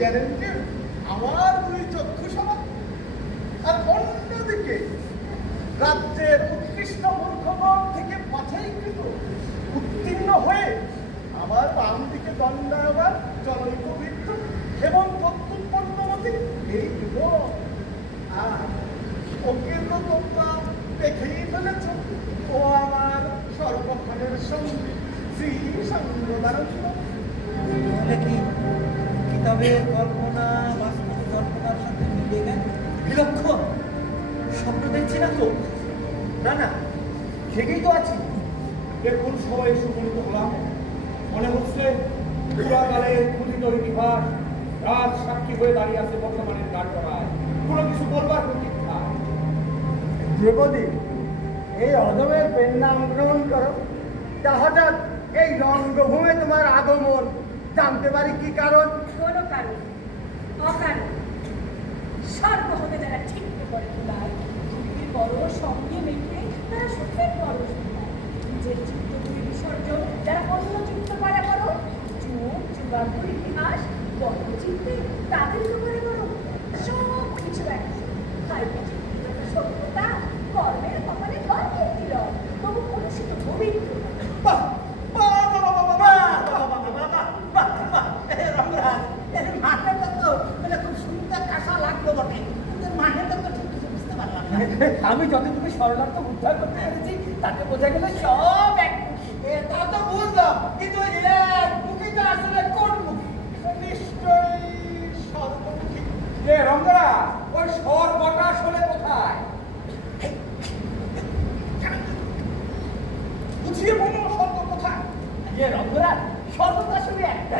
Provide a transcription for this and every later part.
Guarantee আমার দুই চক্ষু সমান। আর অন্যদিকে রাজ্যের উৎকৃষ্ট মূর্খগণ থেকে বাছাইকৃত উত্তীর্ণ হয়ে আমার বাম দিকে দণ্ডায়মান জনৈকবৃদ্ধ এবং প্রত্যুৎপন্নমতি এই যুবক। আর ওকে তো তোমরা দেখেই ফেলেছ, ও আমার সর্বক্ষণের সঙ্গী শ্রী সাঙ্গদানন্দ। কি কিতাবের কল্পনা বাস্তব কল্পনার সাথে মিলে গেল? বিলক্ষণ স্বপ্ন দেখছি না তো? না না, ঠিকই তো আছি। দেখুন সবাই সুপরিচিত হলাম। মনে হচ্ছে পুরাকালের ক্ষুদিত ইতিহাস রাজ সাক্ষী হয়ে দাঁড়িয়ে আছে বর্তমানের কাঠগড়ায়। কোনো কিছু বলবার প্রতীক্ষা। দেবদেব, এই অধমের পেন নাম গ্রহণ করো। তা হঠাৎ এই রঙ্গভূমে তোমার আগমন, জানতে পারি কি কারণ? কোনো কারণ, অকারণ। স্বর্গ হতে যারা ঠিক করে তোলায়, পৃথিবীর বড় সঙ্গে মেখে তারা সুখের বড় নিজের চিত্ত দুই বিসর্জন যারা অন্য চিত্ত পারা করো, যুগ যুগান্তর ইতিহাস বড় চিত্তে তাদের উপরে করো। সব কিছু একসাথে সভ্যতা কর্মের কপালে গর্বের ছিল, তবু পরিচিত পবিত্র। আমি যতটুকু শরণার্থ উদ্ধার করতে পেরেছি তাকে বোঝা গেল সব এক। তা তো বুঝলাম, কিন্তু মুখীটা আসলে কোন মুখী? নিশ্চয়ই সর্বমুখী। রঙ্গরা, ওই স্বর্গটা আসলে কোথায়? বুঝিয়ে বলো স্বর্গ কোথায়? রঙ্গরাজ, স্বর্গটা আসলে একটা।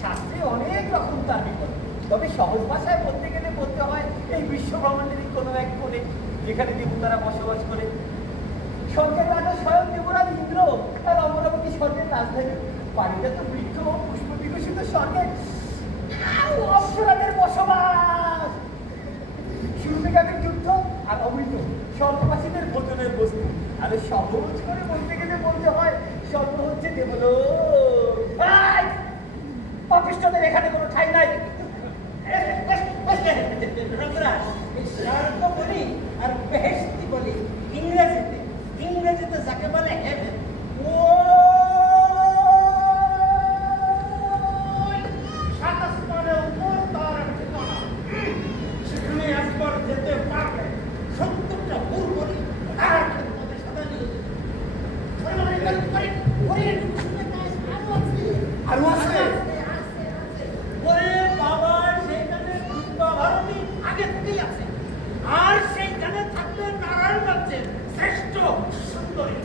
শাস্ত্রে অনেক রকম তার বিপদ, তবে সহজ ভাষায় বলতে গেলে বলতে হয় এই বিশ্ব ব্রহ্মাণ্ডের কোনো এক কোণে, যেখানে দেবতারা বসবাস করে। স্বর্গের রাজা স্বয়ং দেবরাজ ইন্দ্র আর অমরাবতী স্বর্গের রাজধানী। বাড়িটা তো বৃক্ষ ও পুষ্প বিকশিত স্বর্গে অপ্সরাদের বসবাস। শূন্যকালের যুদ্ধ আর অমৃত স্বর্গবাসীদের ভোজনের বস্তু। আর সহজ করে বলতে গেলে বলতে হয় স্বর্গ হচ্ছে দেবলোক। পাপিষ্ঠদের এখানে কোনো ঠাঁই নাই। স্বর্গ বলি আর বেহেশতি বলি ইংরেজিতে। ইংরেজিতে যাকে বলে হেভেন। ও 27 তলের উপর তার ঠিকানা। সেখানে একবার যেতে পারলে 70টা ভুল বলি আর তবে সাদা নিয়ে আরো আছে। ওরে বাবা, সেখানে ভারতী আগে থেকেই আছে। আর সেইখানে থাকলে নারায়ণ রাজ্যের শ্রেষ্ঠ সুন্দরী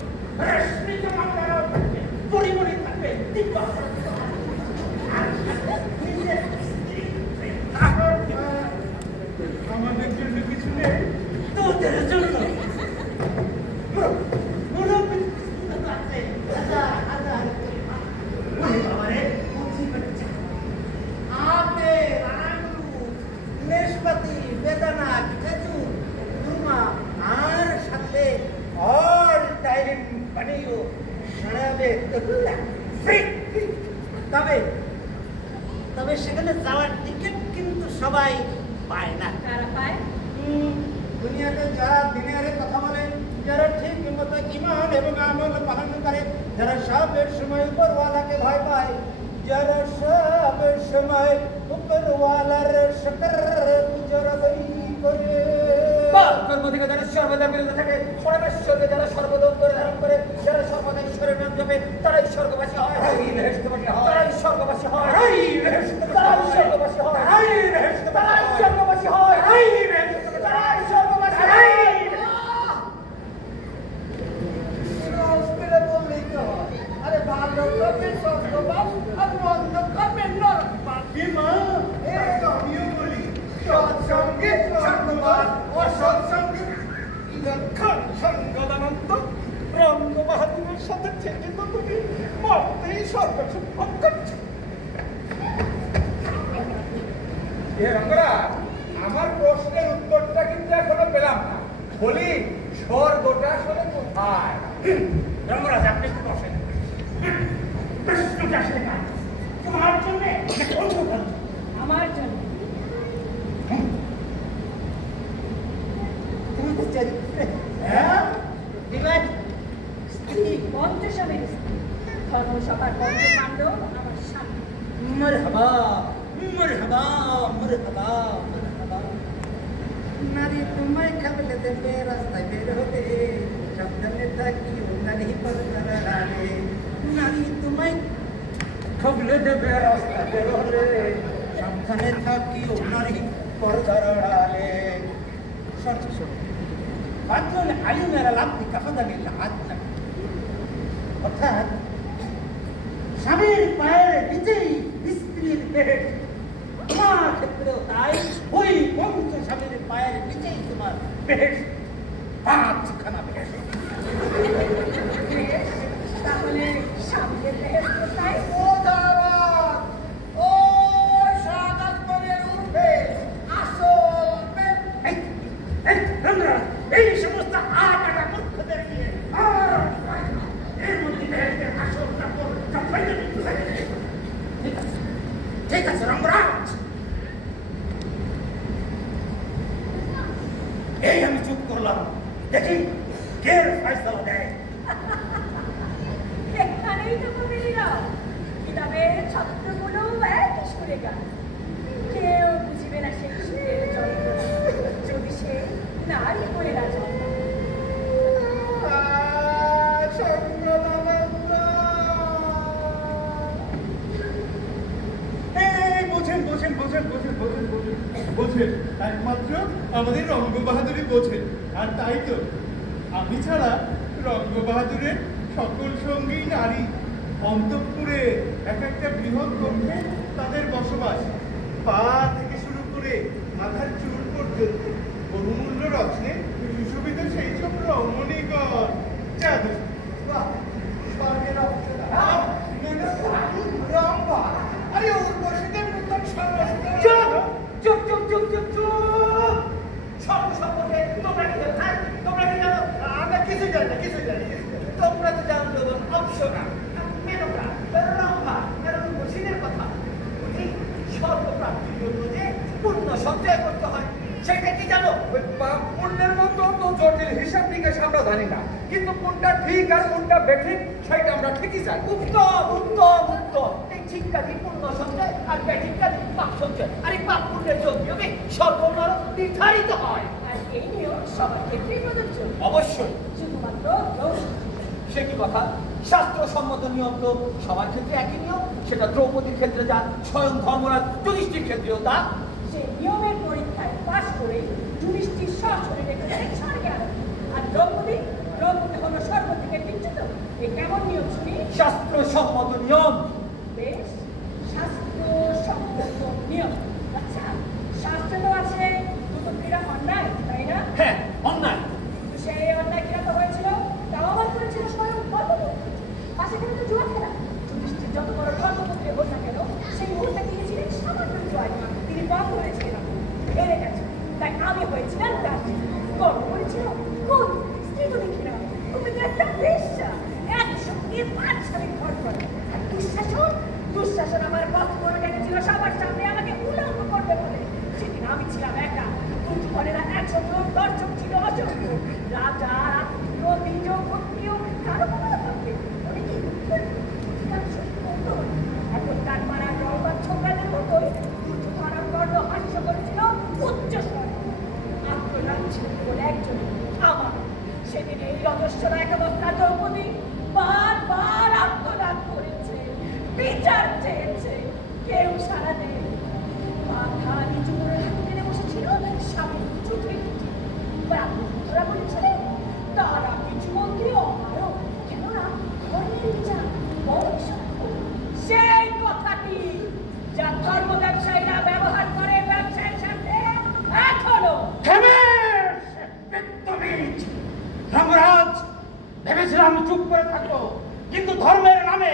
রশ্মিকা মান্দারাও থাকবে, পরিমণি থাকবে, দিব্যা আমাদের জন্য কিছু নেই, তোদের জন্য বেদানা, খেজুর, খুরমা আর সাথে অল টাইম বানিয়ে শরাবে ফ্রি। তবে তবে সেখানে যাওয়ার টিকিট কিন্তু সবাই পায় না। কারা পায়? দুনিয়াতে যারা দিনের কথা বলে, যারা ঠিক মতো ঈমান এবং আমল পালন করে, যারা সবের সময় উপরওয়ালাকে ভয় পায়, যারা সবের সময় উপরওয়ালার শুকর গুজারি করে, কর্ম থেকে যারা সর্বদা বিরত থাকে, পরমেশ্বরকে যারা সর্বদা উপরে ধারণ করে, যারা সর্বদা ঈশ্বরের নাম জপে, তারাই স্বর্গবাসী হয়। তারাই স্বর্গবাসী হয়। তারাই স্বর্গবাসী হয়। তারাই স্বর্গবাসী হয়। তারাই স্বর্গবাসী হয়। বললেই তো হয়। আরে ভালো কবে স্বর্গবাস আর মন্দ কবে নরকবাস। আমিও বলি সৎসঙ্গে স্বর্গবাস, অসৎসঙ্গে সাঙ্গদানন্দ। রঙ্গ বাহাদুরের সাথে থেকে তো তুমি মরতেই স্বর্গ সম্ভব করছো। রঙ্গরা, আমার প্রশ্নের উত্তরটা কিন্তু এখনো পেলাম না। বলি স্বর্গটা আসলে কোথায়? রঙ্গরাজ, আপনি একটু বসেন। প্রশ্নটা আসলে তোমার জন্য আমার জন্য। চরিত্রে হ্যাঁ বিবাহ স্ত্রী পঞ্চস্বামীর স্ত্রী ধর্মসভার পঞ্চকাণ্ড আমার স্বামী। মরহবা মরহবা মরহবা মরহবা। নারী তোমায় খাবলে দেবে রাস্তায় বের হতে, সাবধানে থাকিও নারী পর্দার আড়ালে। নারী তোমায় খাবলে দেবে রাস্তায় বের হলে, সাবধানে থাকিও নারী পর্দার আড়ালে। বাদল আলিমেরা লাভি কাফাদানিল আদনা, অর্থাৎ স্বামীর পায়ের নিচেই স্ত্রীর পেট। তোমার ক্ষেত্রেও তাই, ওই পবিত্র স্বামীর পায়ের নিচেই তোমার পেট, 5খানা পেট। তাহলে স্বামীর দেহের কোথায়? ও দাওয়াত, ও শাহাদাত করে উঠবে আসল এই সমস্ত আটা মূর্খদের নিয়ে এর মধ্যে আসল কাপড় চাপাইতে ঠিক আছে রঙ্গরাজ, এই আমি চুপ করলাম, দেখি কে ফয়সালা দেয়। এখানেই তো কবিরা কিতাবের ছত্রগুলো একই সুরে গান, কেউ বুঝিবে না সেই সুরের যন্ত্রণা, যদি সে নারী করে রাজা। বোঝেন একমাত্র আমাদের রঙ্গ বাহাদুরই বোঝেন। আর তাই তো আমি ছাড়া রঙ্গ বাহাদুরের সকল সঙ্গী নারী। অন্তঃপুরে এক একটা বৃহৎ কক্ষে তাদের বসবাস। পা থেকে শুরু করে মাথার চুল পর্যন্ত বহুমূল্য রত্নে সুশোভিত সেই সব রমণীগণ। জাদু তোমরা তো জানো অপশনা মেনকা রম্ভা রূপসীনের কথা। স্বর্গপ্রাপ্তির জন্য যে পূর্ণ সঞ্চয় করতে হয় সেটা কি জানো? পুণ্যের মতো তো জটিল হিসাব নিকাশ আমরা জানি না, কিন্তু কোনটা ঠিক আর কোনটা বেঠিক সেটা আমরা ঠিকই জানি। উত্তম উত্তম উত্তম। এই ঠিক কাজে পূর্ণ সঞ্চয় আর ব্যাঠিক কাজে পাপ সঞ্চয়। আর এই পাপ পুণ্যের যোগ বিয়োগে স্বর্গ নরক নির্ধারিত হয়। আর এই নিয়ম সবার ক্ষেত্রেই প্রযোজ্য, অবশ্যই। শুধুমাত্র দোষ। সে কি কথা? শাস্ত্রসম্মত নিয়ম তো সবার ক্ষেত্রে একই নিয়ম। সেটা দ্রৌপদীর ক্ষেত্রে যা, স্বয়ং ধর্মরাজ যুধিষ্ঠির ক্ষেত্রেও তা। সে নিয়মের পরীক্ষায় পাশ করে যুধিষ্ঠির সশরীরে স্বর্গে আনে। আর দ্রৌপদী হলো স্বর্গ থেকে বিচ্যুত। এ কেমন নিয়ম শুনি? শাস্ত্রসম্মত নিয়ম। বেশ, শাস্ত্রসম্মত নিয়ম। আচ্ছা, শাস্ত্রে তো আছে দুটো ক্রীড়া অন্যায়, তাই না? হ্যাঁ, অন্যায়। কিন্তু সেই অন্যায় ক্রীড়া তো হয়েছিল, তাও আবার করেছিল স্বয়ং ধর্মপুত্র। পাশে কিন্তু তো জুয়া খেলা। যুধিষ্ঠির যত বড় ধর্মপুত্রে হোক না কেন, সেই মুহূর্তে তিনি ছিলেন সামান্য জয়। তিনি পাপ করেছিলেন, হেরে গেছেন। তাই আমি হয়েছিলাম দাসী। গর্ব করেছিল কোন স্ত্রী তো দেখি না, তুমি তো একটা বেশ্যা। 105 স্বামীর ঘর করে। আর দুঃশাসন আমার পথ করে রেখেছিল সবার সামনে আমাকে উলঙ্গ করবে বলে। সেদিন আমি ছিলাম একা, দুটি ঘরেরা 100 দর্শক ছিল অসংখ্য। রাজা, রাত্র, দ্বিজ, ক্ষত্রিয়, কারো কোনো থাকবে অনেকেই এখন কান মারা জলবার ছোকরাদের মতোই দুর্যোধন কর্ণ হাস্য করেছিল উচ্চ স্বর। আত্মনাদ ছিল বলে একজন আমার। সেদিন এই রজস্বরা একাবস্তা দ্রৌপদী বারবার আত্মনাদ করেছে, বিচার চেয়েছে, কেউ সারা দেয়। মাথা নিচু করে হাতে টেনে বসেছিল স্বামীর চোখে। ব্রাহ্মণরা বলেছিলেন তারা কিছু মন্ত্রী অমারক, কেননা ধর্মের বিচার বড় সত্য। সেই কথাটি যা ধর্ম ব্যবসায়ীরা ব্যবহার করে ব্যবসায়ের সাথে এখনো। ধর্মরাজ, ভেবেছিলাম চুপ করে থাকবো, কিন্তু ধর্মের নামে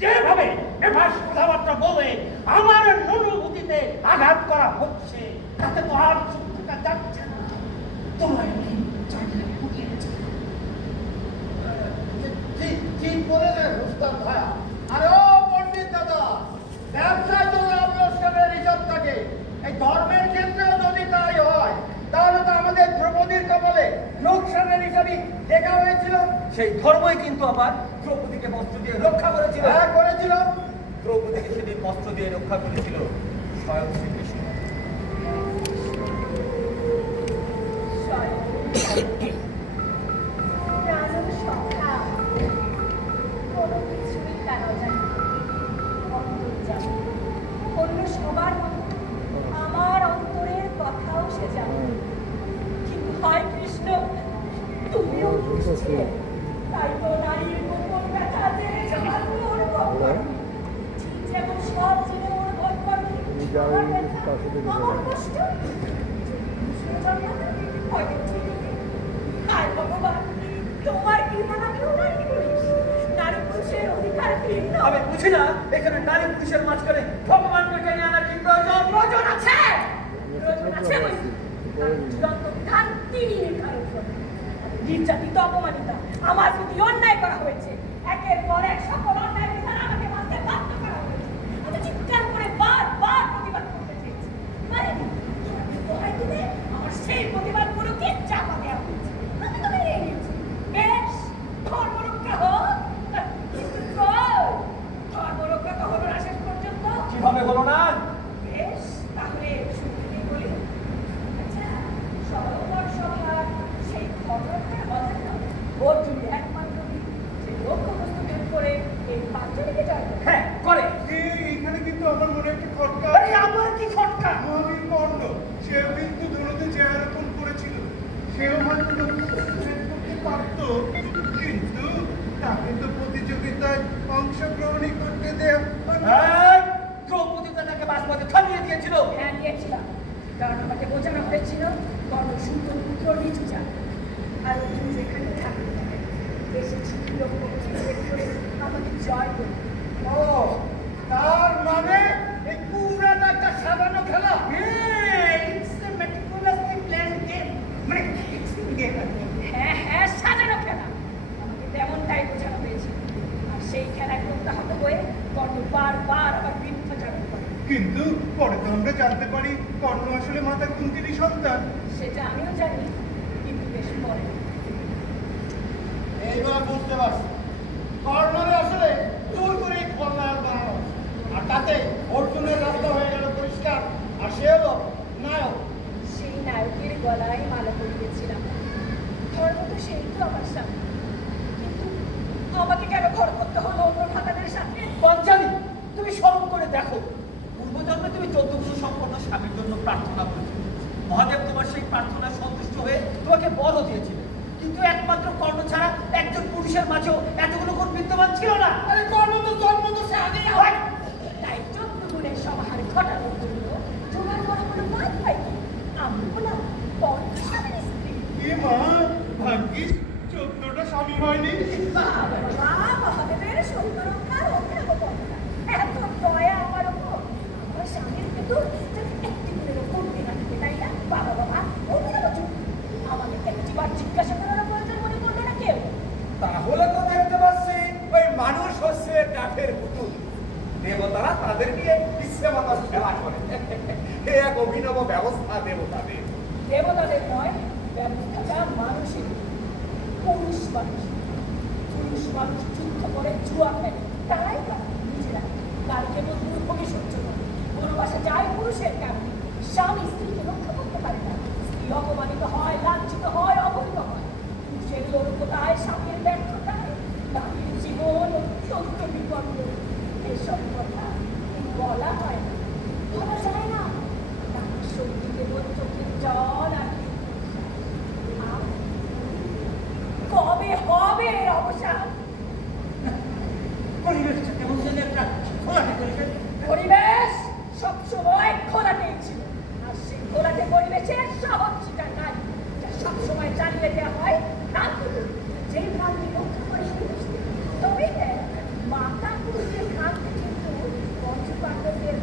যেভাবে বেফাস কথাবার্তা বলে আমার অনুভূতিতে আঘাত করা হচ্ছে, তাতে তো আর চুপ থাকা যাচ্ছে না। তোমায় ঠিক করে দেয় রুস্তম ভাইয়া। আরে ও পণ্ডিত দাদা, ব্যবসায় যদি আপনার রিজার্ভ থাকে, এই ধর্মের ক্ষেত্রেও যদি তাই হয়, তাহলে তো আমাদের দ্রৌপদীর কপালে সেই ধর্মই কিন্তু আবার দ্রৌপদীকে বস্ত্র দিয়ে রক্ষা করেছিল। হ্যাঁ করেছিল। দ্রৌপদীকে সেদিন বস্ত্র দিয়ে রক্ষা করেছিল স্বয়ং শ্রীকৃষ্ণ। অন্য সবার আমার অন্তরের কথাও সে জানে, কিন্তু হয় কৃষ্ণ তুমিও বুঝছে, তাই তো নারীর গোপন ব্যথা জেনে যাওয়ার অনুভব করি। ঠিক যেমন সব জেনে অনুভব করি আমার ব্যথা, আমার কষ্ট। হয়তো ঠিক আর ভগবান তোমার কৃপা নামেও নারী করিস, নারী পুরুষের অধিকার ভিন্ন। আমি বুঝি না এখানে নারী পুরুষের মাঝখানে ভগবানকে টেনে আনার কি প্রয়োজন? প্রয়োজন আছে, প্রয়োজন আছে বলছি। চূড়ান্ত বিধান তিনি নির্ধারণ করেন। নির্যাতিত অপমানিতা আমার প্রতি অন্যায় করা হয়েছে, একের পর এক সকল অন্যায় বিধান আমাকে মানতে বাধ্য করা হয়েছে। আমি চিৎকার করে বারবার প্রতিবাদ করতে চেয়েছি, পারিনি। দোহাই দিলে আমার সেই প্রতিবাদগুলোকে চাপা দেওয়া হয়েছে, আমি তো মেনে নিয়েছি। বেশ, ধর্মরক্ষা হোক, কিন্তু ধর্মরক্ষা তো হলো না শেষ পর্যন্ত। কিভাবে হলো না? বেশ, তাহলে শুরু থেকেই বলি। আচ্ছা, সরোবর সভার সেই ঘটনাটা বলেন না, অর্জুনের একমাত্র যে লক্ষ্যবস্তু বের করে এই পাঁচজনকে জয় করে। হ্যাঁ করে। এইখানে কিন্তু আমার মনে একটা খটকা। আরে আমার কি খটকা? মহাবীর কর্ণ সেও কিন্তু ধনুতে যে আরোপণ করেছিল, সেও হয়তো লক্ষ্য করতে পারত, কিন্তু তাকে তো প্রতিযোগিতায় অংশগ্রহণই করতে দেয়। দ্রৌপদী তাকে বাসপথে থামিয়ে দিয়েছিল। হ্যাঁ দিয়েছিলাম, কারণ আমাকে বোঝানো হয়েছিল কর্ণ সুন্দর পুত্র নিচু যান, আর অর্জুন যেখানে থাকতে পারে এসেছি লক্ষ্যবস্তু বের করে আমাকে জয় করবে। ও তার মানে এই পুরাটা একটা সাজানো খেলা। হ্যাঁ হ্যাঁ, সাজানো খেলা, আমাকে তেমনটাই বোঝানো হয়েছে। আর সেই খেলায় প্রত্যাহত হয়ে কর্ণ বারবার আবার মিথ্যাচারণ করে। কিন্তু পরে তো আমরা জানতে পারি কর্ণ আসলে মাতা কুন্তিরই সন্তান। সেটা আমিও জানি, কিন্তু বেশ পরে। এইবার বুঝতে পারছি কর্ণরে আসলে জোর করে খলনায়ক বানানো, আর তাতে অর্জুনের রাস্তা হয়ে গেল পরিষ্কার, আর সে হলো নায়ক। সেই নায়কের গলায় মালা পরিয়েছিলাম, ধর্ম তো সেই তো আমার সামনে, কিন্তু আমাকে কেন ঘর করতে হলো অন্য ভাতাদের সাথে? পঞ্চালী, তুমি স্মরণ করে দেখো, পূর্বজন্মে তুমি 14 গুণ সম্পন্ন স্বামীর জন্য প্রার্থনা করেছিলে। মহাদেব তোমার সেই প্রার্থনা সন্তুষ্ট হয়ে তোমাকে বরও দিয়েছিলেন, কিন্তু একমাত্র কর্ণ ছাড়া একজন পুরুষের মাঝেও এতগুলো গুণ বিদ্যমান ছিল না। আরে কর্ণ তো জন্ম তো সে আগেই হয়। তাই 14 গুণের সমাহার ঘটানোর জন্য তোমার বড় বড় পথ পাই আমি বললাম পঞ্চাশের স্ত্রী। এ মা, ভাগ্যিস 14টা স্বামী হয়নি। বাবা মহাদেবের সৌন্দর্যের অভিনব বর্ণনা, এত দয়া আমার ওপর, আমার স্বামীর ভেতর একটি গুণের ওপর বেড়াতে, তাই না? বাবা বাবা অভিনব যুক্তি, আমাকে একটিবার জিজ্ঞাসা করার প্রয়োজন মনে করলো না কেউ। তাহলে তো দেখতে পাচ্ছি ওই মানুষ হচ্ছে কাঠের পুতুল, দেবতারা তাদের নিয়ে ইচ্ছে মতো খেলা করে। এক অভিনব ব্যবস্থা দেবতাদের। দেবতাদের নয়, ব্যবস্থাটা মানুষের। পুরুষ মানুষ যুদ্ধ করে জুয়া খেলে, তারাই নিজেরা তার কেবল দুর্ভোগে সহ্য করে। বনবাসে যায় পুরুষের কারণে, স্বামী স্ত্রীকে রক্ষা করতে পারে না, স্ত্রী অপমানিত হয়, লাঞ্ছিত হয়, অবৈধ হয়। পুরুষের লোলুপতায়, স্বামীর ব্যর্থতায় নারীর জীবন অত্যন্ত বিপন্ন। এসব কথা বলা হয় না, বলা যায় না। তার শক্তি কেবল চোখের জল আর কবে হবে অবসান? পরিবেশটা কেমন যেন একটা ঘোলাটে পরিবেশ। পরিবেশ সবসময় খোলাটেই ছিল, আর সেই খোলাটে পরিবেশে সহজটা নাই, যা সবসময় চালিয়ে দেওয়া হয় ভ্রান্তি, যেই ভ্রান্তি রক্ষা করে পরিবেশকে। তবে হ্যাঁ, মাতা পুরুষের ভ্রান্তি কিন্তু পঞ্চপাণ্ডবদের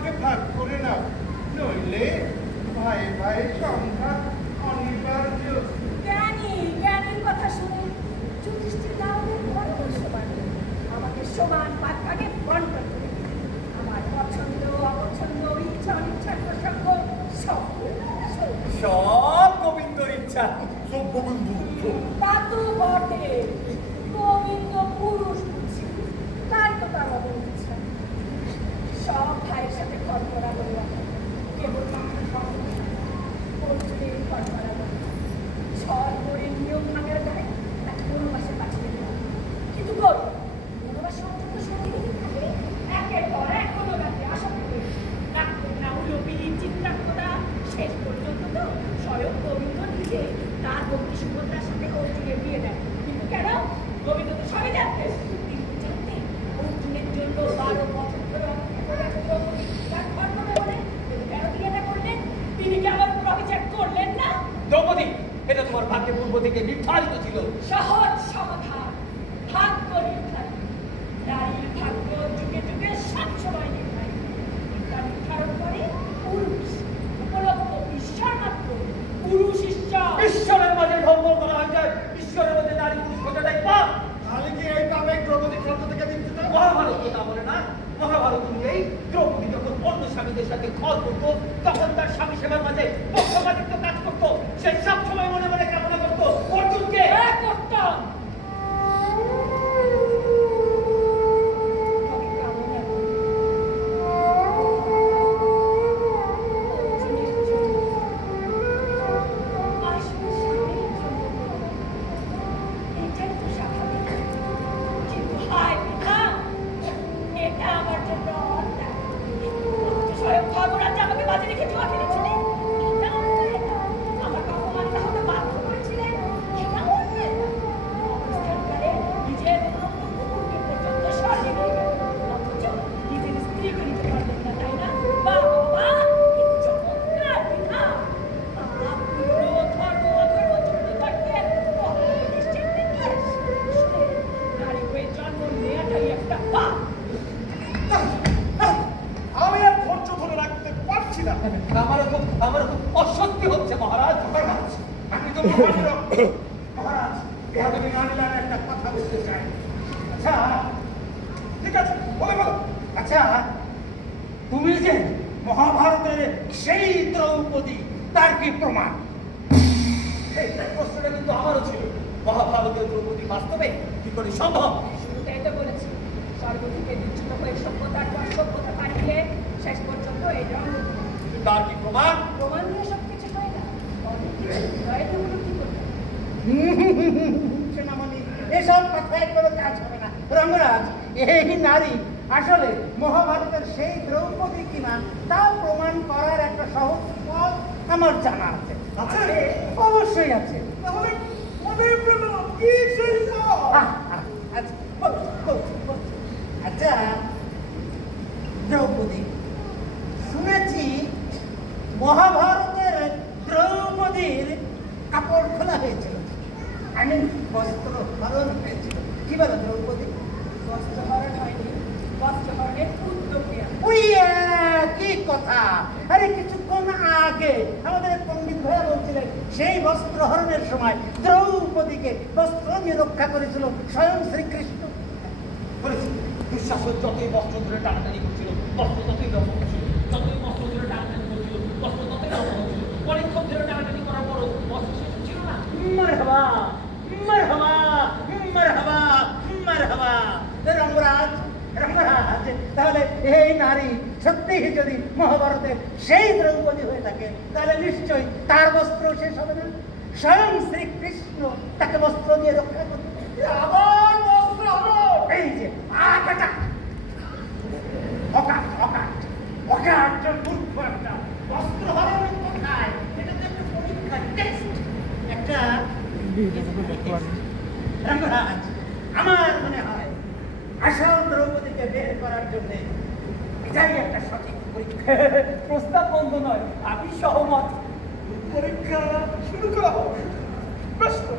ভাগে ভাগ করে নাও, নইলে ভাই ভাই সংখ্যা অনিবার্য। জ্ঞানীর কথা শুনে যুধিষ্ঠির রামের পরামর্শ পাবে আমাকে সমান ভাগে বন্টন করে দিবে। আমার পছন্দ অপছন্দ ইচ্ছা অনিচ্ছার প্রসঙ্গ সব গোবিন্দর ইচ্ছা। সব গোবিন্দ। তা তো বটে, গোবিন্দ পুরুষ বুঝি, তাই তো তার অবর ইচ্ছা। সব ভাইয়ের সাথে ঘর করা হয়ে রাখে, কেবলমাত্র অর্জুনের ঘর করা হয়ে ছল করে নিয়ম ভাঙার গায়ে তাকে বনবাসে পাঠিয়ে দেওয়া। কিন্তু গরু বনবাসে অত্যন্ত সঙ্গী থাকে, একের পর এক কোনো রাতে আসক্ত হয়েছে। নাট্যনা উলপি চিত্রাঙ্গদা শেষ পর্যন্ত তো স্বয়ং গোবিন্দ নিজে তার ভক্তি সুভদ্রার সাথে অর্জুনের বিয়ে দেয়। কিন্তু কেন? গোবিন্দ তো সবই জানতেন, কিন্তু জানতেন অর্জুনের জন্য 12 বছর ধরে অপেক্ষা করে এত দ্রৌপদী তার ঘর করবে বলে। কিন্তু কেন তিনি এটা করলেন? তিনি কি আমার উপর অবিচার করলেন না? দ্রৌপদী, এটা তোমার ভাগ্যে পূর্ব থেকে নির্ধারিত ছিল। সহজ সমাধান, ভাগ্য নির্ধারণ। নারীর ভাগ্য যুগে যুগে সবসময় নির্ধারিত। তা নির্ধারণ করে পুরুষ। উপলব্ধ ঈশ্বর মাত্র, পুরুষ ঈশ্বর। ঈশ্বরের মাঝে ধর্ম করা হয়ে যায়, ঈশ্বরের মধ্যে নারী পুরুষ ঘটাটাই পাপ। তাহলে কি এই পাবে দ্রৌপদী খন্ড থেকে মুক্তি দেয়? মহাভারত তো তা বলে না। মহাভারত অনুযায়ী দ্রৌপদী যখন অন্য স্বামীদের সাথে ঘর করতো, তখন তার স্বামী সেবার মাঝে পক্ষপাতিত্ব কাজ করতো। সে সব সময় মনে মনে কামনা করতো অর্জুনকে করতাম। তবে কামনা করি অর্জুনের জন্য, আসল স্বামীর জন্য। এটাই তো স্বাভাবিক। কিন্তু হায় বিধান, এটা আমার জন্য অন্যায়। স্বয়ং ভগবান যে আমাকে বাজে রেখে জুয়া খেলেছিলেন, এটা অন্যায় না। আমার ভগবান তাহলে বাধ্য করেছিলেন, এটা অন্যায় না। অবস্থানকালে নিজের অন্য কুকুরকে পর্যন্ত সরিয়ে নিয়ে গেল, অথচ নিজের স্ত্রীকে নিতে পারলেন না, তাই না? বাহ বাহ, কি চমৎকার বিধান। পুরো ধর্ম অধর্ম যুক্ত তর্কের নিশ্চিত নির্দেশ। আসলে নারী হয়ে জন্ম নেওয়াটাই একটা পাপ। আমি আর ধৈর্য ধরে রাখতে পারছি না। আমারও খুব অস্বস্তি হচ্ছে মহারাজ। আমি তো মহারাজ, তুমি না নিলে আমি একটা কথা বলতে চাই। আচ্ছা, ঠিক আছে, বলে বলো। আচ্ছা, তুমি যে মহাভারতের সেই দ্রৌপদী, তার কি প্রমাণ? এই প্রশ্নটা কিন্তু আমারও ছিল। মহাভারতের দ্রৌপদী বাস্তবে কি করে সম্ভব? শুরুতেই তো বলেছি, স্বর্গ থেকে বিচ্যুত হয়ে সভ্যতার পর সভ্যতা পাড়ি দিয়ে শেষ পর্যন্ত এই রঙ্গভূমি। তার কি প্রমাণ? প্রমাণ দিয়ে সবকিছু হয় না, অনেক কিছু হৃদয়তে উপলব্ধি করতে হয়। সেনামণি, এসব কথায় কোনো কাজ হবে না। রঙ্গরাজ, এই নারী আসলে মহাভারতের সেই দ্রৌপদী কিনা তা প্রমাণ করার একটা সহজ পথ আমার জানা আছে। আছে? অবশ্যই আছে। তাহলে মনে পেলো কি সেই পথ? আচ্ছা, বলছি। আচ্ছা দ্রৌপদী, শুনেছি মহাভারতের দ্রৌপদীর কাপড় খোলা হয়েছিল, বস্ত্র হরণ হয়েছিল। কি বলো দ্রৌপদী? বস্ত্রহরণ হয়নি, বস্ত্রহরণের উদ্যোগ নেওয়া। কি কথা! আরে কিছুক্ষণ আগে আমাদের পণ্ডিত ভাইয়া বলছিলেন সেই বস্ত্র হরণের সময় দ্রৌপদীকে বস্ত্র নিয়ে রক্ষা করেছিল স্বয়ং শ্রীকৃষ্ণ। বলেছি, দুঃশাসন যতই বস্ত্র ধরে টানাটানি করছিল, বস্ত্র ততই রক্ষা করছিল। যতই বস্ত্র ধরে টানাটানি করছিল, বস্ত্র ততই রক্ষা করছিল। অনেকক্ষণ ধরে টানাটানি করার পরও বস্ত্র শেষ ছিল না। মারহাবা, মারহাবা, মারহাবা, মারহাবা। রঙ্গরাজ, রঙ্গরাজ, তাহলে এই নারী সত্যিই যদি মহাভারতের সেই দ্রৌপদী হয়ে থাকে, তাহলে নিশ্চয়ই তার বস্ত্র শেষ হবে না। স্বয়ং শ্রীকৃষ্ণ তাকে বস্ত্র দিয়ে রক্ষা করতে। আবার বস্ত্র হলো। এই যে আটা অকাট অকাট অকাট মূর্খ একটা বস্ত্র হরণ কোথায়? এটা তো একটা পরীক্ষা, টেস্ট, একটা রঙ্গরাজ। আমার মনে হয় আসল দ্রৌপদীকে বের করার জন্য এটাই একটা সঠিক পরীক্ষা। প্রস্তাব বন্ধ নয়, আমি সহমত। পরীক্ষা শুরু করা হোক। বেশ তো।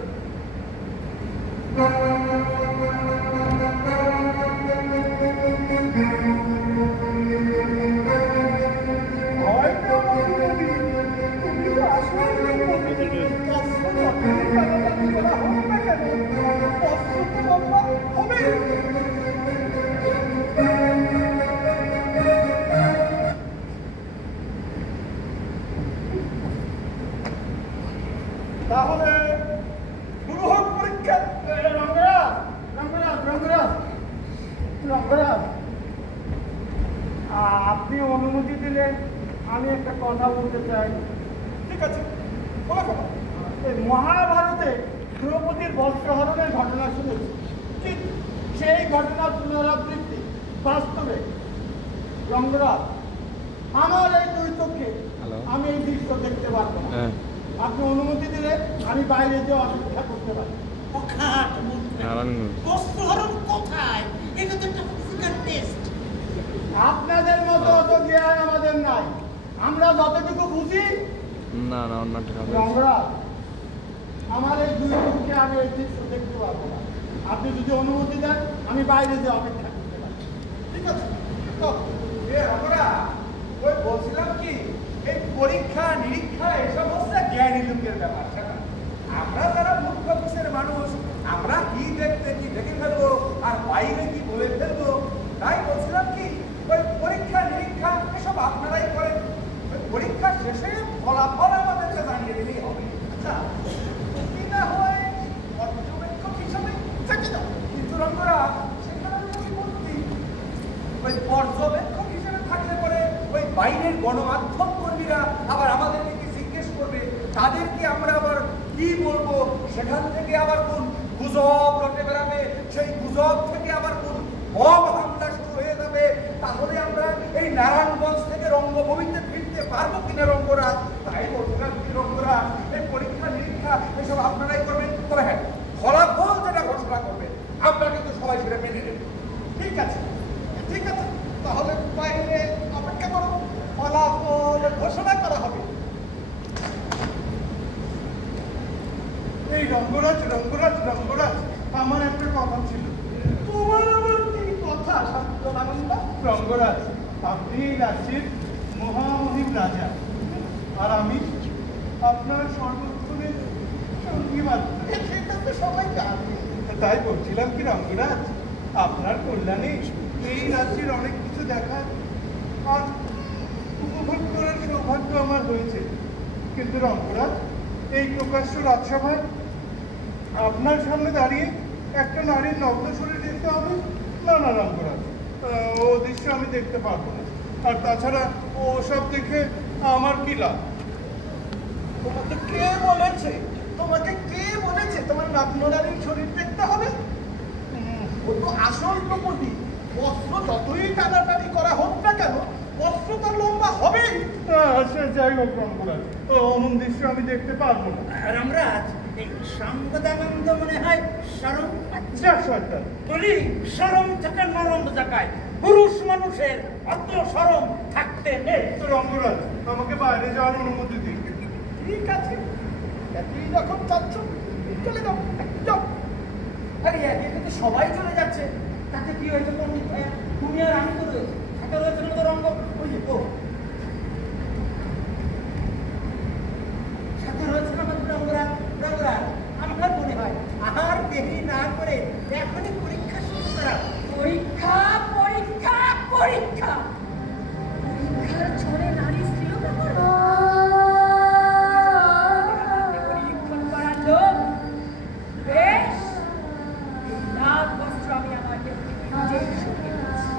আপনি অনুমতি দিলে আমি একটা কথা বলতে চাই। ঠিক আছে, বলো বলো। এই মহাভারতে দ্রৌপদীর বস্ত্রহরণের ঘটনা শুনেছি, ঠিক সেই ঘটনার পুনরাবৃত্তি বাস্তবে। রঙ্গরাজ, আমার এই দুই চোখে আমি এই দৃশ্য দেখতে পারবো না। আপনি অনুমতি দিলে আমি বাইরে যে অপেক্ষা করতে পারি। কোথায়? এটা তো একটা ফিজিক্যাল টেস্ট। আপনাদের মতো অত জ্ঞান আমাদের নাই। আমরা যতটুকু বুঝি রঙ্গরাজ, আমার এই দুই চোখে আমি এই দৃশ্য দেখতে পারবো না। আপনি যদি অনুমতি দেন আমি বাইরে যে অপেক্ষা করতে পারি। ঠিক আছে, তো আমরা ওই বলছিলাম কি, এই পরীক্ষা নিরীক্ষা এসব হচ্ছে জ্ঞানী লোকের ব্যাপার। আমরা যারা মূর্খ কিসের মানুষ, আমরা কি দেখতে কি দেখে ফেলবো আর বাইরে কি বলে ফেলবো। তাই বলছিলাম কি, ওই পরীক্ষা নিরীক্ষা এসব আপনারাই করেন। ওই পরীক্ষা শেষে ফলাফল আমাদেরকে জানিয়ে দিলেই হবে। আচ্ছা, কি না হয় পর্যবেক্ষক হিসাবে থেকে যাও, কিন্তু রঙ্গরা সেখানে আমি বলছি ওই পর্যবেক্ষক হিসেবে থাকলে পরে ওই বাইরের গণমাধ্যম কর্মীরা আবার আমাদেরকে কি জিজ্ঞেস করবে, তাদেরকে আমরা আবার কি বলবো, সেখান থেকে আবার কোন গুজব রটে বেড়াবে, সেই গুজব থেকে আবার কোন বম হামলা শুরু হয়ে যাবে। তাহলে আমরা এই নারায়ণগঞ্জ থেকে রঙ্গভূমিতে ফিরতে পারবো কিনা রঙ্গরা। তাই বলছিলাম কি রঙ্গরা, এই পরীক্ষা নিরীক্ষা এসব আপনারাই করবেন। তবে হ্যাঁ, ফলাফল যেটা ঘোষণা করবে আমরা কিন্তু সবাই সেটা মেনে নেব। ঠিক আছে, ঠিক আছে, তাহলে বাইরে অপেক্ষা করো, ফলাফল ঘোষণা করা হবে। এই রঙ্গরাজ রঙ্গরাজ রঙ্গরাজ, আমার একটা কথা ছিল। তোমার আমার কি কথা সত্যনানন্দ? রঙ্গরাজ, আপনি এই রাজ্যের মহামহিম রাজা, আর আমি আপনার সর্বক্ষণের সঙ্গী মাত্র। সেটা তো সবাই জানে। তাই বলছিলাম কি রঙ্গরাজ, আপনার কল্যাণে এই রাজ্যের অনেক কিছু দেখার আর উপভোগ করার সৌভাগ্য আমার হয়েছে। কিন্তু রঙ্গরাজ, এই প্রকাশ্য রাজসভায় আপনার সামনে দাঁড়িয়ে একটা নারীর নগ্ন শরীর দেখতে হবে? না না রঙ্গরাজ, ও দৃশ্য আমি দেখতে পারবো না। আর তাছাড়া ও সব দেখে আমার কি লাভ? তোমাকে কে বলেছে, তোমাকে কে বলেছে তোমার নগ্ন নারীর শরীর দেখতে হবে? ও তো আসল দ্রৌপদী। বস্ত্র যতই টানাটানি করা হোক না কেন, বস্ত্র তার লম্বা হবেই। আচ্ছা, যাই হোক রঙ্গরাজ, ও অমন দৃশ্য আমি দেখতে পারবো না। রামরাজ, এই সংবাদানন্দ মনে হয় সরম। আচ্ছা সরকার, বলি সরম থেকে নরম জায়গায় পুরুষ মানুষের অত সরম থাকতে নেই। তো রঙ্গরাজ, আমাকে বাইরে যাওয়ার অনুমতি দিন। ঠিক আছে, তুই যখন চাচ্ছ চলে যাও, যাও। আরে একে তো সবাই চলে যাচ্ছে, তাতে কি হয়েছে পণ্ডিত ভাইয়া? তুমি আর আমি তো রয়েছি, থাকে রয়েছে না তো রঙ্গ। ওই ও সাথে রয়েছে না আমাদের রঙ্গরা। রঙ্গরা, আমার মনে হয় আর দেরি না করে এখনই পরীক্ষা শুরু করা। পরীক্ষা পরীক্ষা পরীক্ষা পরীক্ষার ছড়ে নারী স্ত্রীলোকে করো। পরীক্ষণ করার লোক বেশ, এই লাভ বস্ত্র আমি আমার নিজেই সঙ্গে নিয়েছি।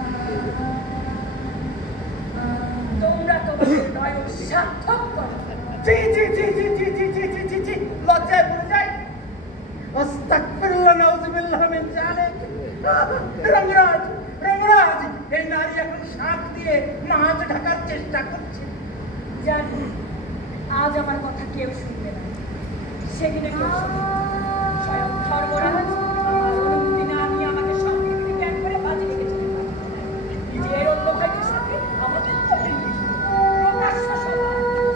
তোমরা তোমাদের নয়ন সার্থক করো। জি জি জি জি জি জি জি জি জি জি, লজ্জায় পড়ে যাই। আস্তাগফিরুল্লাহ, নাউযুবিল্লাহ মিন যালিক। রঙ্গরাজ, রঙ্গরাজ, এই নারী এখন শাক দিয়ে নাচ ঢাকার চেষ্টা করছে। জানি আজ আমার কথা কেউ শুনবে না, সেদিনে কেউ শুনবে না। স্বয়ং সর্বরাজ আমার অনুমতি না নিয়ে আমাকে সঙ্গে করে জ্ঞান করে বাজি রেখেছিলেন। নিজের অন্য ভাইয়ের সাথে আমাদের কঠিন প্রকাশ্য সভা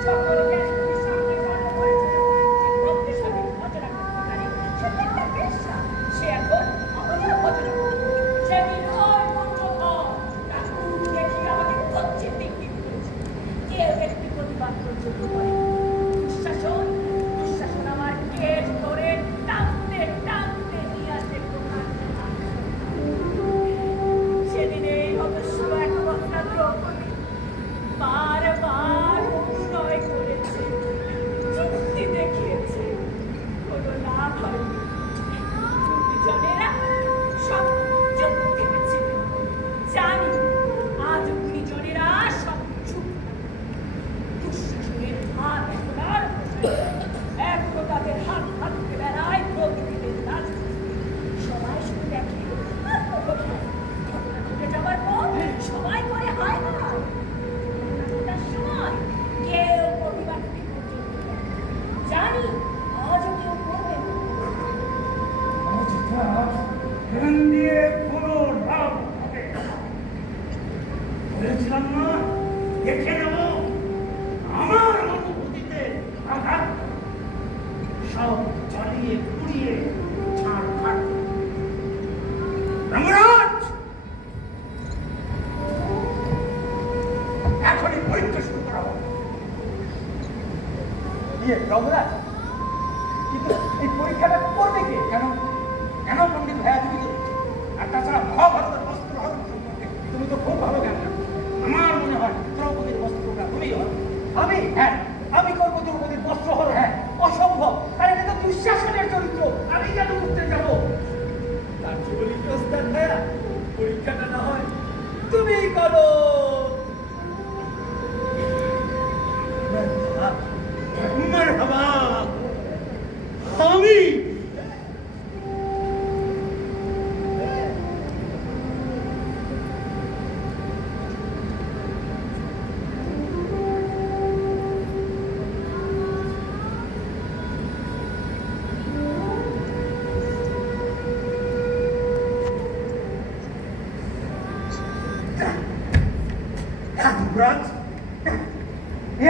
সকল জ্ঞানীর সামনে গণ্য করেছিলেন যে ভক্তের সাথে ভজনা করতে পারে সে একটা পেশা, সে এখন আমাদের ভজনা করতে। সেদিন হয় পঞ্চধর তাকে দেখিয়ে আমাকে কচ্ছিত বিক্রি করেছে। কেউ একটি প্রতিবাদ পর্যন্ত করে দুঃশাসন, দুঃশাসন আমার কেস ধরে টানতে টানতে দেখে নেব আমার অনুভূতিতে আঘাত সব জ্বালিয়ে পুড়িয়ে ছাড় খাট। রঙ্গরাজ, এখনই পরীক্ষা শুরু করা হোক। রঘুরাজ, কিন্তু এই পরীক্ষাটা করবে কে? কেন কেন পণ্ডিত ভাইয়া তুমি তো, আর তাছাড়া মহাভারতের বস্ত্র হরণ সম্পর্কে তুমি তো খুব ভালো জ্ঞান রাখো। আমার মনে হয় দ্রৌপদীর বস্ত্রটা তুমি হরণ। আমি? হ্যাঁ, আমি করবো দ্রৌপদীর বস্ত্র হরণ? হ্যাঁ। অসম্ভব, আর এটা তো দুঃশাসনের চরিত্র। আমি কেন করতে যাবো? তার জীবনী প্রস্তাব দেয়া, পরীক্ষাটা না হয় তুমিই করো। মারহাবা, আমি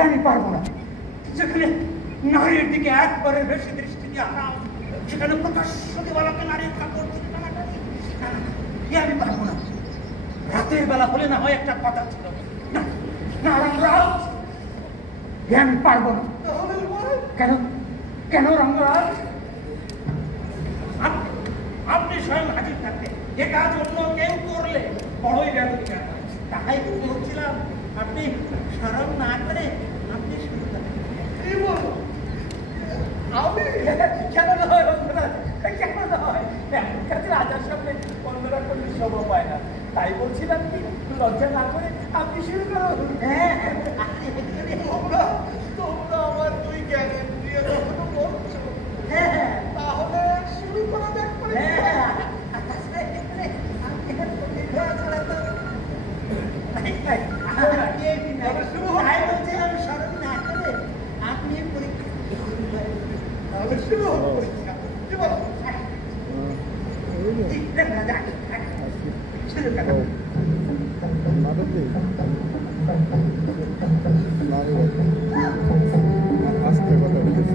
আমি পারবো না। যেখানে নারীর দিকে একবারের বেশি দৃষ্টি দিয়ে হারাম, সেখানে প্রকাশ্য দেওয়ালাকে নারীর কাপড় দিকে টানাটানি, আমি পারবো না। রাতের বেলা হলে না হয় একটা কথা ছিল, না না রঙ্গরাজ, আমি পারবো না। কেন কেন রঙ্গরাজ? আপনি স্বয়ং হাজির থাকতে এ কাজ অন্য কেউ করলে বড়ই ব্যাধি। তাই বলছিলাম, আপনি স্মরণ না করে আপনি শুরু করেন। কি বলবো? আমি কেন নয় রঘুরাজ, কেন নয়? এমন কাছে রাজার সামনে অন্যরা করলে শোভা পায় না। তাই বলছিলাম কি, লজ্জা না করে আপনি শুরু করুন। হ্যাঁ, তোমরা আমার দুই জ্ঞানের দিয়ে কখনো বলছো? হ্যাঁ, তাহলে শুরু করা যাক। হ্যাঁ, আপনি পরীক্ষা শুরু হবো পরীক্ষা। কি বলো? আস্তে কথা বলিস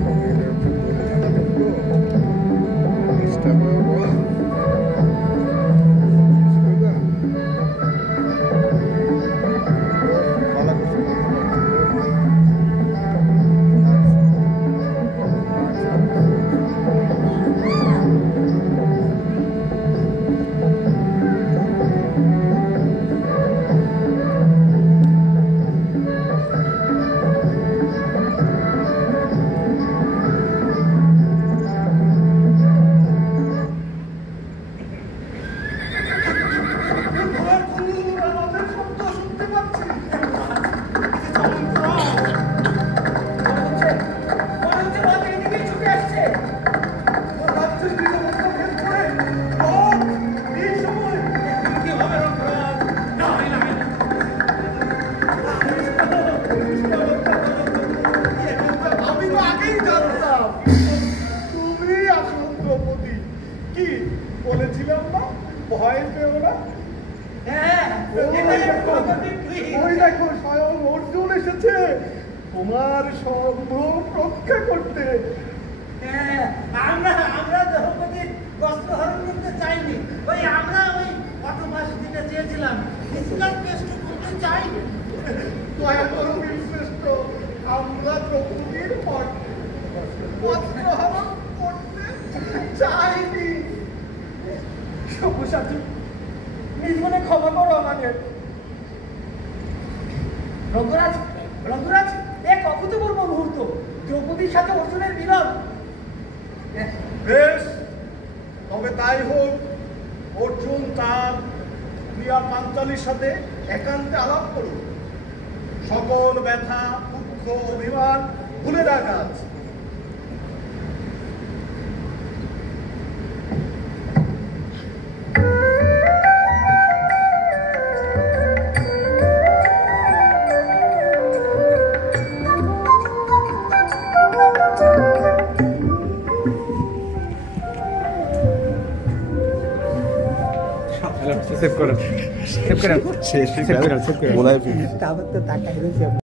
বলেছিলাম না, ভয় পেও না। হ্যাঁ, ওই দেখো স্বয়ং অর্জুন এসেছে তোমার সম্ভ্রম রক্ষা করতে। হ্যাঁ, আমরা দ্রৌপদীর বস্ত্র হরণ করতে চাইনি, আমরা ওই অটোমাস দিতে চেয়েছিলাম, ইসলাম কেষ্ট করতে চাইনি। দয়া করো বীরশ্রেষ্ঠ, আমরা দ্রৌপদীর বস্ত্র হরণ করতে চাইনি। সব্যসাচী, নিজ মনে ক্ষমা করো আমাদের। রঙ্গরাজ, রঙ্গরাজ, এক অভূতপূর্ব মুহূর্ত, দ্রৌপদীর সাথে অর্জুনের মিলন। বেশ, তবে তাই হোক। অর্জুন তার প্রিয়া পাঞ্চালীর সাথে একান্তে আলাপ করুন। সকল ব্যথা, দুঃখ, অভিমান ভুলে রাখা আছে। সেভ করেন সেভ করেন শেষ সেভ করেন সেভ করেন মোলায় ফিরেছে তারপর তো টাকা